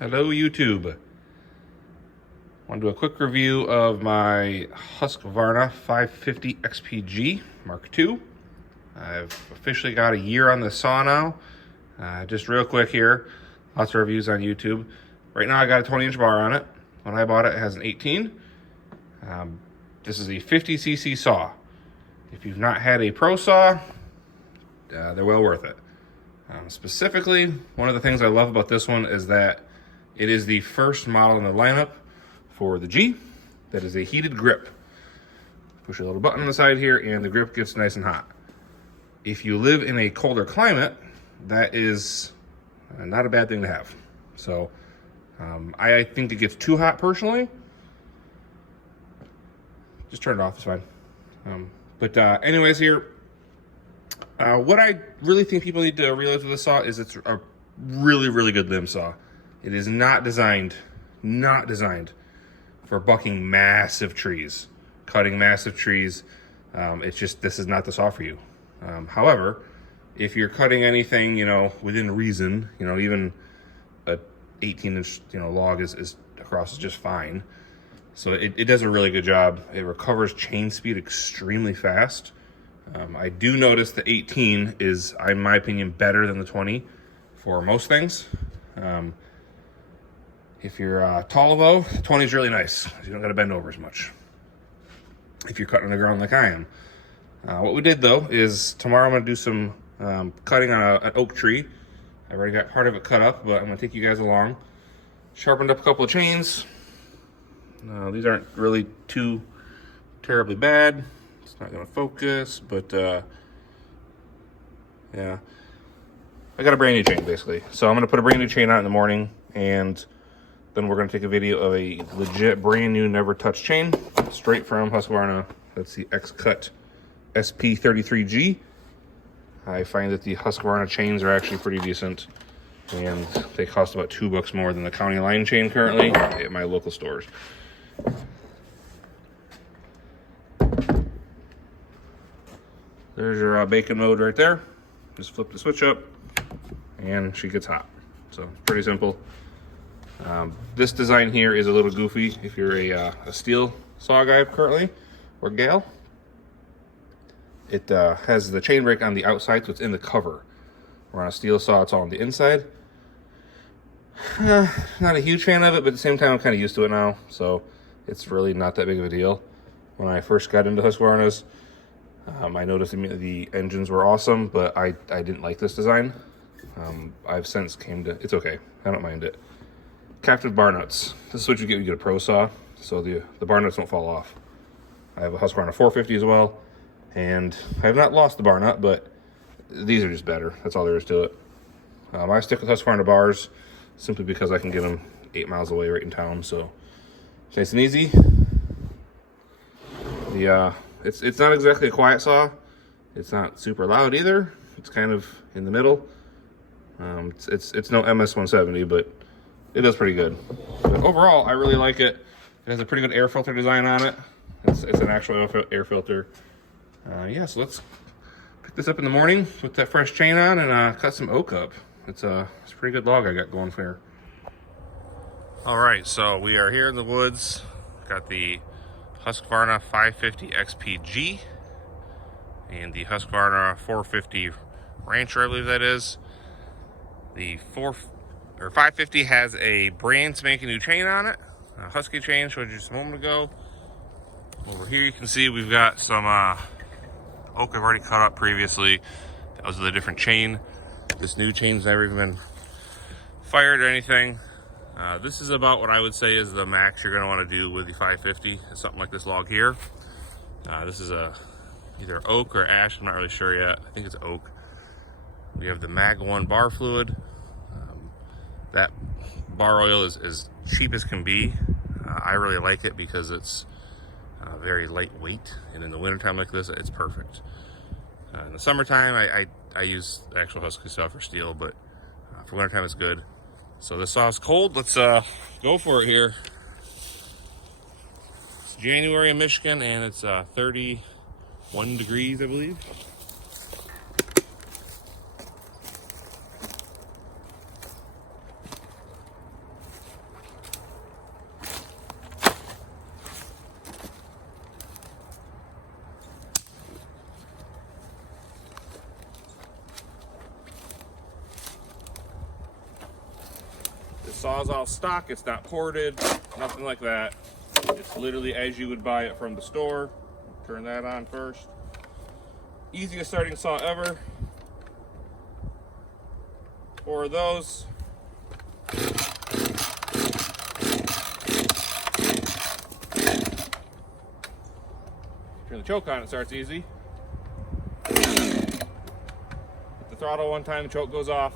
Hello YouTube. I want to do a quick review of my Husqvarna 550 XPG Mark II. I've officially got a year on the saw now. Just real quick here, lots of reviews on YouTube. Right now I got a 20-inch bar on it. When I bought it, it has an 18. This is a 50cc saw. If you've not had a pro saw, they're well worth it. Specifically, one of the things I love about this one is that it is the first model in the lineup for the G that is a heated grip. Push a little button on the side here and the grip gets nice and hot. If you live in a colder climate, that is not a bad thing to have. So I think it gets too hot personally. Just turn it off, it's fine. Anyways here, what I really think people need to realize with this saw is it's a really, really good limb saw. It is not designed for bucking massive trees, cutting massive trees. This is not the saw for you. However, if you're cutting anything, within reason, even a 18-inch, log is across is just fine. So it does a really good job. It recovers chain speed extremely fast. I do notice the 18 is, in my opinion, better than the 20 for most things. If you're tall though, 20 is really nice. You don't got to bend over as much if you're cutting on the ground like I am. What we did though is tomorrow I'm going to do some cutting on an oak tree. I already got part of it cut up, but I'm going to take you guys along. Sharpened up a couple of chains. These aren't really too terribly bad. It's not going to focus, but yeah. I got a brand new chain basically. So I'm going to put a brand new chain out in the morning, and then we're going to take a video of a legit brand new never touched chain straight from Husqvarna. That's the X-Cut SP33G. I find that the Husqvarna chains are actually pretty decent, and they cost about $2 more than the county line chain currently at my local stores. There's your bacon mode right there. Just flip the switch up and she gets hot. So pretty simple. This design here is a little goofy if you're a steel saw guy currently, or gal. It has the chain brake on the outside, so it's in the cover. Where on a steel saw, it's all on the inside. Not a huge fan of it, but at the same time, I'm kind of used to it now, so it's really not that big of a deal. When I first got into Husqvarna's, I noticed the engines were awesome, but I didn't like this design. I've since came to, it's okay, I don't mind it. Captive bar nuts. This is what you get when you get a pro saw, so the bar nuts don't fall off. I have a Husqvarna 450 as well, and I have not lost the bar nut, but these are just better. That's all there is to it. I stick with Husqvarna bars simply because I can get them 8 miles away right in town, so it's nice and easy. It's not exactly a quiet saw. It's not super loud either. It's kind of in the middle. It's no MS-170, but it does pretty good. But overall, I really like it. It has a pretty good air filter design on it. It's an actual air filter. Yeah, so let's pick this up in the morning with that fresh chain on and cut some oak up. It's a pretty good log I got going for here. All right, so we are here in the woods. Got the Husqvarna 550 XPG and the Husqvarna 450 Rancher, I believe that is. The 550 has a brand spanking new chain on it, a Husky chain, showed you just a moment ago. Over here you can see we've got some oak I've already cut up previously. That was with a different chain. This new chain's never even been fired or anything. This is about what I would say is the max you're going to want to do with the 550, something like this log here. This is either oak or ash, I'm not really sure yet. I think it's oak. We have the Mag 1 bar fluid. That bar oil is as cheap as can be. I really like it because it's very lightweight, and in the wintertime like this, it's perfect. In the summertime, I use actual Husky stuff for steel, but for wintertime it's good. So this saw's cold. Let's go for it here. It's January in Michigan, and it's 31 degrees, I believe. Sawzall stock, it's not ported, nothing like that. It's literally as you would buy it from the store. Turn that on first. Easiest starting saw ever. 4 of those. Turn the choke on, it starts easy. Hit the throttle one time, the choke goes off.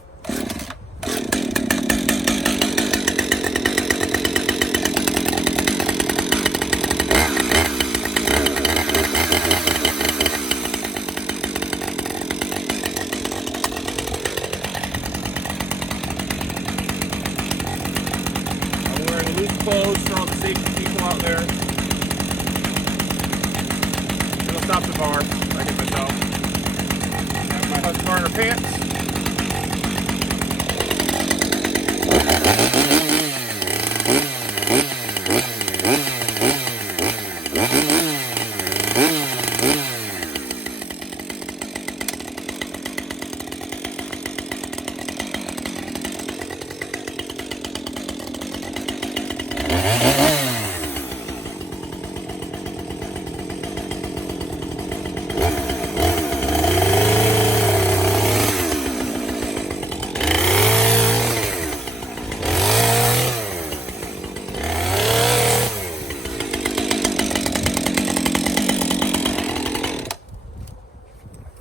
I'm wearing loose clothes for all the safety people out there. Stop the bar, I get myself. Have my Husqvarna pants.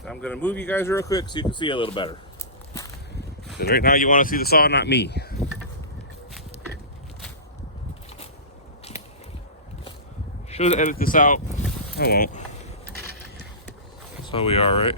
I'm going to move you guys real quick so you can see a little better. Because right now you want to see the saw, not me. Should edit this out. I won't. That's how we are, right?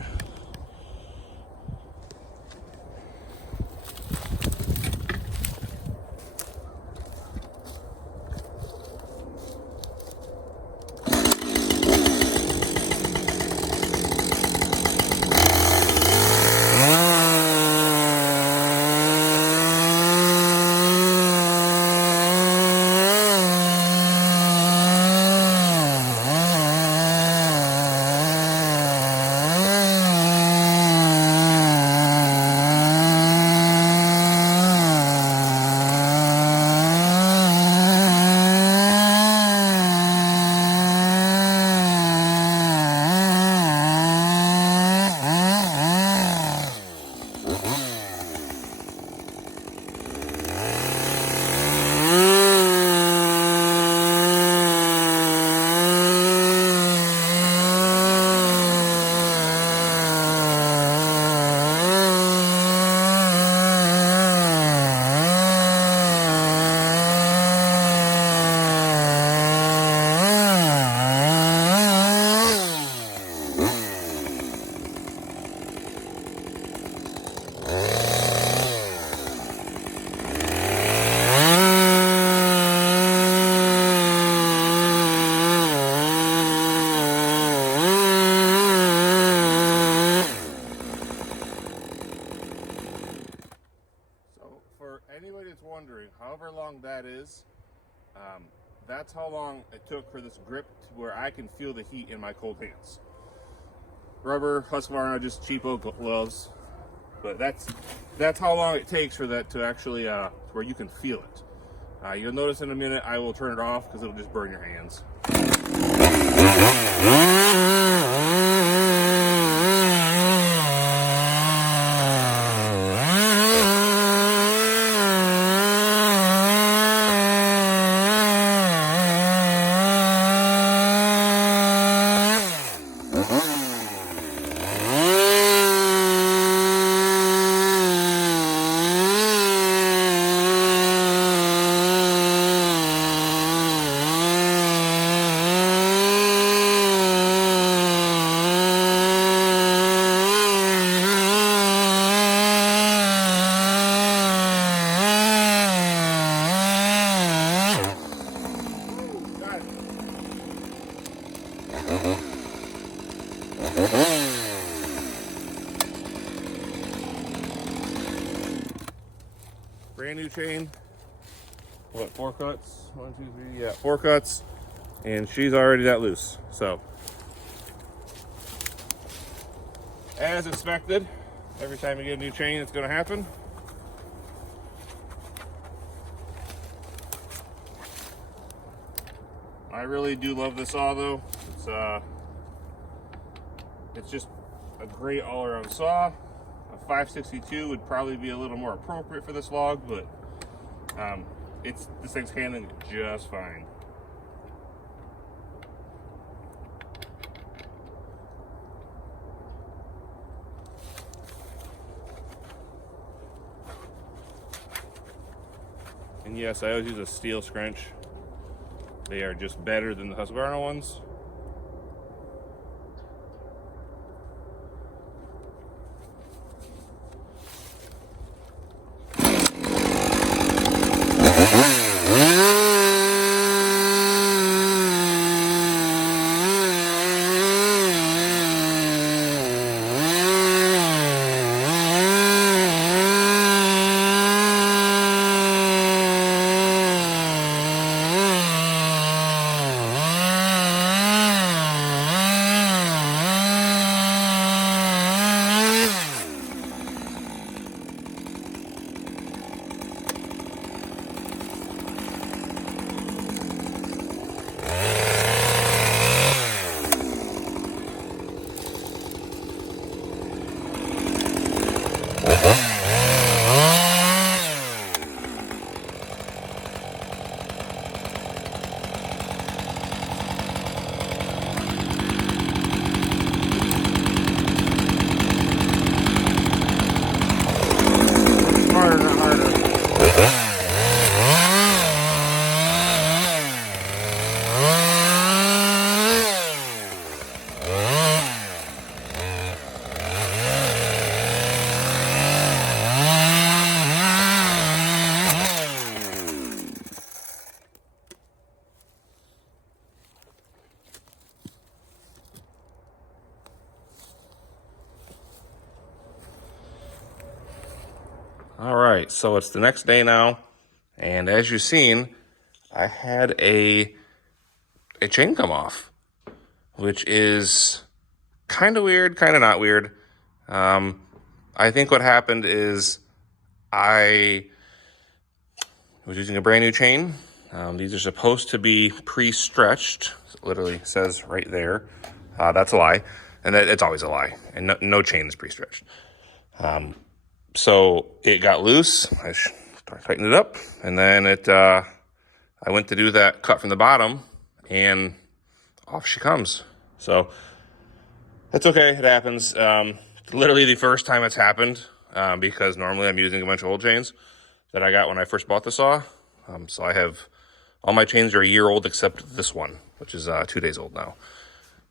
Anybody that's wondering, however long that is, that's how long it took for this grip to where I can feel the heat in my cold hands. Rubber, Husqvarna, just cheapo gloves, but that's how long it takes for that to actually where you can feel it. You'll notice in a minute I will turn it off because it'll just burn your hands. Brand new chain. What, 4 cuts? 1, 2, 3, yeah, 4 cuts. And she's already that loose. So, as expected, every time you get a new chain, it's going to happen. I really do love this saw though. It's just a great all-around saw. A 562 would probably be a little more appropriate for this log, but this thing's handling it just fine. And yes, I always use a steel scrunch. They are just better than the Husqvarna ones. All right, so it's the next day now, and as you've seen, I had a chain come off, which is kind of weird, kind of not weird. I think what happened is I was using a brand new chain. These are supposed to be pre-stretched. It literally says right there. That's a lie, and it's always a lie, and no chain is pre-stretched. So it got loose. I tightened it up, and then I went to do that cut from the bottom, and off she comes. So that's okay. It happens. Literally the first time it's happened, because normally I'm using a bunch of old chains that I got when I first bought the saw. So I have all my chains are a year old except this one, which is 2 days old now.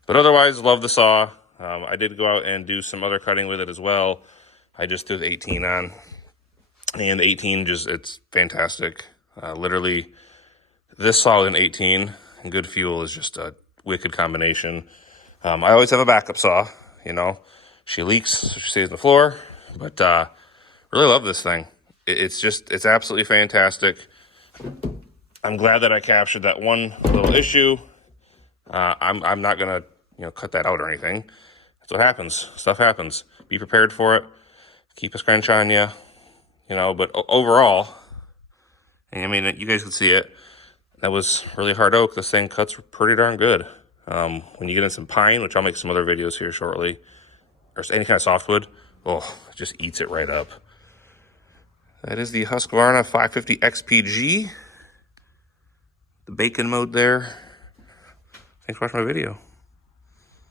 But otherwise, love the saw. I did go out and do some other cutting with it as well. I just threw the 18 on, and the 18 it's fantastic. Literally, this saw with an 18 and good fuel is just a wicked combination. I always have a backup saw, She leaks, so she stays on the floor, but really love this thing. It's absolutely fantastic. I'm glad that I captured that one little issue. I'm not gonna, cut that out or anything. That's what happens. Stuff happens. Be prepared for it. Keep a scrunch on you, but overall, I mean, you guys can see it. That was really hard oak. This thing cuts pretty darn good. When you get in some pine, which I'll make some other videos here shortly, or any kind of softwood, it just eats it right up. That is the Husqvarna 550 XPG. The bacon mode there. Thanks for watching my video.